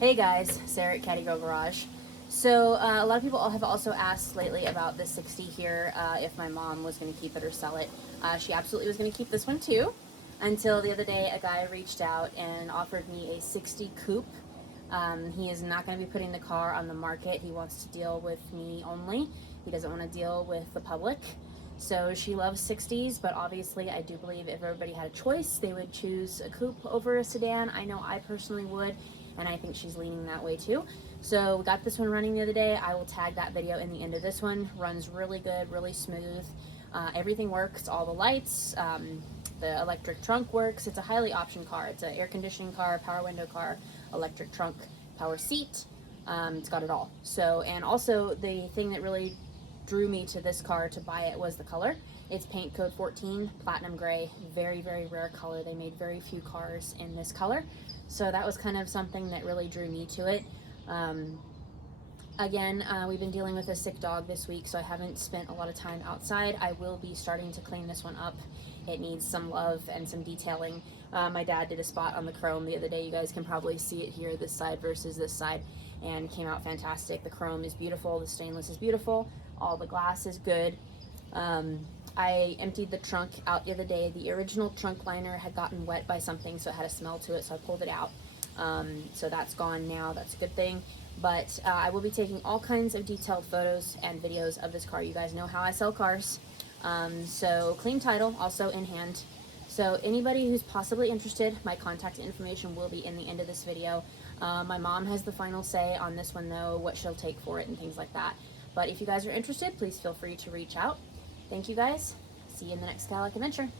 Hey guys, Sarah at Caddy Girl Garage. So a lot of people have also asked lately about this 60 here, if my mom was going to keep it or sell it. She absolutely was going to keep this one too, until the other day a guy reached out and offered me a 60 coupe. He is not going to be putting the car on the market. He wants to deal with me only. He doesn't want to deal with the public. So she loves 60s, but obviously I do believe if everybody had a choice, they would choose a coupe over a sedan. I know I personally would, and I think she's leaning that way too. So we got this one running the other day. I will tag that video in the end of this one. Runs really good, really smooth. Everything works, all the lights, the electric trunk works. It's a highly optioned car. It's an air conditioning car, power window car, electric trunk, power seat. It's got it all. So, and also the thing that really drew me to this car to buy it was the color. It's paint code 14, platinum gray, very, very rare color. They made very few cars in this color. So that was kind of something that really drew me to it. Again, we've been dealing with a sick dog this week, so I haven't spent a lot of time outside. I will be starting to clean this one up. It needs some love and some detailing. My dad did a spot on the chrome the other day. You guys can probably see it here, this side versus this side, and it came out fantastic. The chrome is beautiful, the stainless is beautiful, all the glass is good. I emptied the trunk out the other day. The original trunk liner had gotten wet by something, so it had a smell to it, so I pulled it out. So that's gone now. That's a good thing. But I will be taking all kinds of detailed photos and videos of this car. You guys know how I sell cars. So clean title, also in hand. So anybody who's possibly interested, my contact information will be in the end of this video. My mom has the final say on this one though, what she'll take for it and things like that. But if you guys are interested, please feel free to reach out. Thank you guys. See you in the next Cadillac adventure.